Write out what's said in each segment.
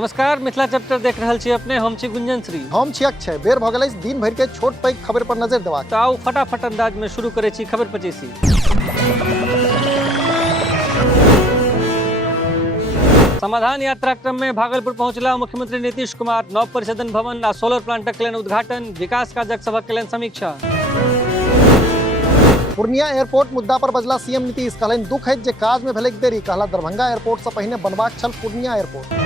नमस्कार, मिथिला चैप्टर देख रहल छी अपने। हम छी गुंजन श्री। हम छी अक्षय। बेर भ गेलै दिन भर के छोट पैघ खबर पर नजर देबाक। तो आओ फटाफट अंदाज में शुरू करे छी खबर 25। समाधान यात्रा क्रम में भागलपुर पहुंचला मुख्यमंत्री नीतीश कुमार। नव परिषदन भवन आ सोलर प्लांटक केलन उद्घाटन, विकास काजक सभक केलन समीक्षा। पूर्णिया एयरपोर्ट मुद्दा पर बजला सीएम नीतीश, कहलनि दुख है जे काज में भेलै देरी, कहला दरभंगा एयरपोर्ट से पहिने बनबाक छल पूर्णिया एयरपोर्ट।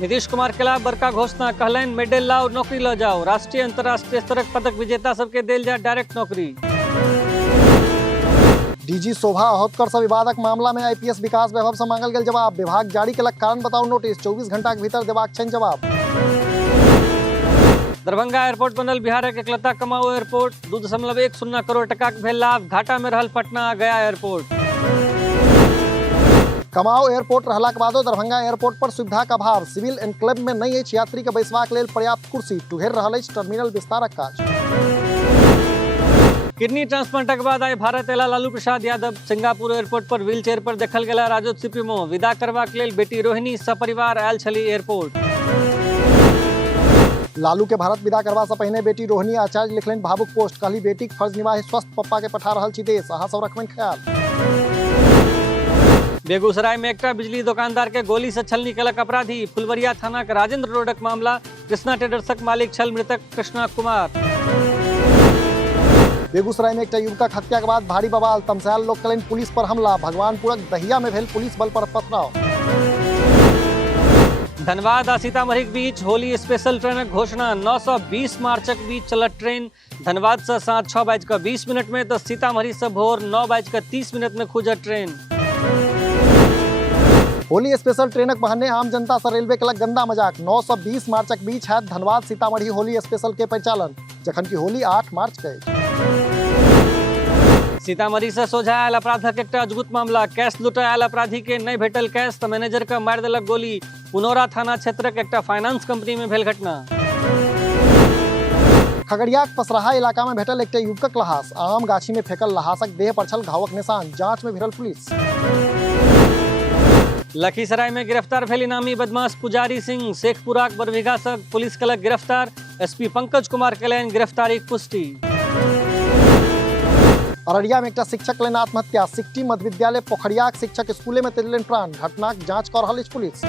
नीतीश कुमार केला बड़का घोषणा, कहलनि मेडल लाओ नौकरी ल जाओ, राष्ट्रीय अंतर्राष्ट्रीय स्तरक पदक विजेता सबके देल जाए डायरेक्ट नौकरी। डीजी शोभा अहोतकर से विवादक मामला में आईपीएस विकास वैभव से मांगल गेल जवाब। विभाग जारी केलक कारण बताओ नोटिस, 24 घंटा के भीतर देबाक छनि जवाब। दरभंगा एयरपोर्ट बनल बिहारक एकलता कमाओ एयरपोर्ट, 2.10 करोड़ टका के भेल लाभ, घाटा में रहल पटना आ गया एयरपोर्ट। कमाओ एयरपोर्ट रहला के बादो दरभंगा एयरपोर्ट पर सुविधा का अभाव, सिविल एनक्लेव में नहीं अछि यात्री के बैसबाक लेल पर्याप्त कुर्सी, टुहेर रहल अछि टर्मिनल विस्तारक काज। किडनी ट्रांसप्लांटक बाद आई भारत एला लालू प्रसाद यादव। सिंगापुर एयरपोर्ट पर व्हील चेयर पर देखल गेला राजद सुप्रीमो, विदा करबाक लेल बेटी रोहिणी सपरिवार आयल छली एयरपोर्ट। लालू के भारत विदा करबा से पहिने बेटी रोहिणी आचार्य लिखलनि भावुक पोस्ट, कहली बेटीक फर्ज निभाए स्वस्थ पप्पा के पठा रहल छी देश, अहाँ सब रखबनि ख्याल। बेगूसराय में एकटा बिजली दुकानदार के गोली से छलनी केलक अपराधी, फुलवरिया थाना के राजेंद्र रोडक मामला, कृष्णा ट्रेडर्सक मालिक छल मृतक कृष्णा कुमार। बेगूसराय में एकटा युवकक हत्या के बाद भारी बवाल, तमसायल लोक केलनि पुलिस पर हमला, भगवानपुरक दहिया में भेल पुलिस बल पर पथराव। धनबाद आ सीतामढ़ी के बीच होली स्पेशल ट्रेनक घोषणा, 920 मार्चक बीच चलत ट्रेन, धनबाद से साँझ 6:20 में तो सीतामढ़ी से भोर 9:30 में खुजत ट्रेन। होली स्पेशल ट्रेनक बहाने आम जनता से रेलवे केलक गंदा मजाक, 920 मार्चक बीच है धनबाद सीतामढ़ी होली स्पेशल के परिचालन, जखन कि होली 8 मार्च के। सीतामढ़ी से सोझा आयल अपराधक एकटा अद्भुत मामला, कैश लुटायल अपराधी के नहीं भेटल कैश तो मैनेजर के मारि देलक गोली, पुनौरा थाना क्षेत्रक एकटा फाइनेंस कंपनी में भेल घटना। खगड़ियाक पसराहा इलाका में भेटल एकटा युवकक लहास, आम गाछी में फेकल लहासक देह पर छल घावक निशान, जांच में भिड़ल पुलिस। लखीसराय में गिरफ्तार भेल इनामी बदमाश पुजारी सिंह, शेखपुराक बरबीघा से पुलिस केलक गिरफ्तार, एसपी पंकज कुमार केलनि गिरफ्तारी पुष्टि। अररिया में एकटा शिक्षक लेन आत्महत्या, सिक्टी मध्य विद्यालय पोखरियाक शिक्षक स्कूले में तेजलनि प्राण, घटनाक जांच कर रहल अछि पुलिस।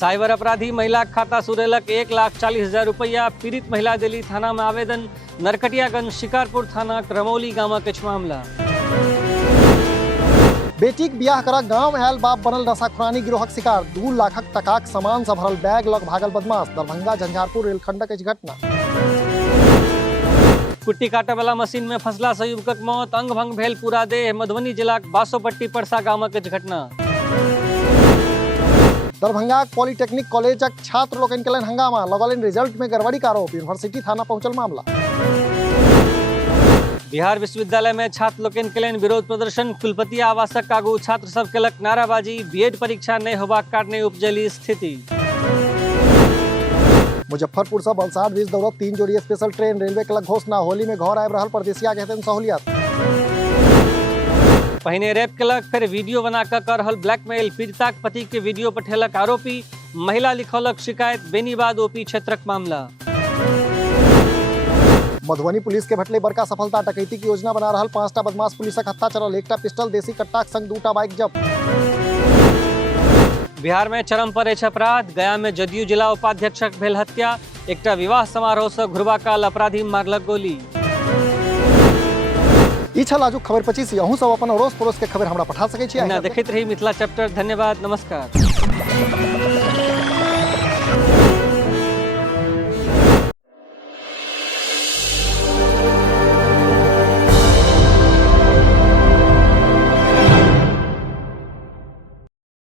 साइबर अपराधी महिला खाता सुरेलक 1,40,000 रुपया, पीड़ित महिला दिल्ली थाना में आवेदन, नरकटियागंज शिकारपुर थाना रमौली गामक अछि मामला। बेटीक बियाह करा गांव आयल बाप बनल नशाखुरानी गिरोहक शिकार, 2 लाखक टकाक सामान से भरल बैग लग भागल बदमाश, दरभंगा झंझारपुर रेलखंडक अछि घटना। कुट्टी काटे वाला मशीन में फंसला से युवकक मौत, अंग भंग भेल पूरा देह, मधुबनी जिलाक बासोपट्टी परसा गामक अछि घटना। दरभंगा पॉलिटेक्निक कॉलेजक छात्र लोकनि केलनि हंगामा, लगौलनि रिजल्ट में गड़बड़ी का आरोप, यूनिवर्सिटी थाना पहुंचल मामला। बिहार विश्वविद्यालय में छात्र लोकनि केलनि विरोध प्रदर्शन, कुलपति आवासक आगू छात्र सब केलक नाराबाजी, बीएड परीक्षा नहीं होबाक कारणे उपजली स्थिति। मुजफ्फरपुर से वलसाड बीच दौड़त 3 जोड़ी स्पेशल ट्रेन, रेलवे केलक घोषणा, होली में घर आबि रहल परदेसिया के हेतनि सहूलियत। पहिने रेप केलक, फिर वीडियो बना कर रहल ब्लैकमेल, पीड़िताक पति के वीडियो पठेलक आरोपी, महिला लिखौलक शिकायत, बेनीबाद ओपी क्षेत्रक मामला। मधुबनी पुलिस के भेटले बड़का सफलता, डकैती की योजना बना रहल 5टा बदमाश पुलिसक हत्या चलल, एकटा पिस्टल देसी कट्टाक संग 2टा बाइक जब्त। बिहार में चरम पर अछि अपराध, गया में जदयू जिला उपाध्यक्षक भेल हत्या, एकटा विवाह समारोह से घुरबा काल अपराधी मारलक गोली। ई छल आजुक खबर 25। अहूँ सब अपन अड़ोस पड़ोस के खबर हमरा पठा सकै छी। देखैत रही मिथिला चैप्टर। धन्यवाद, नमस्कार।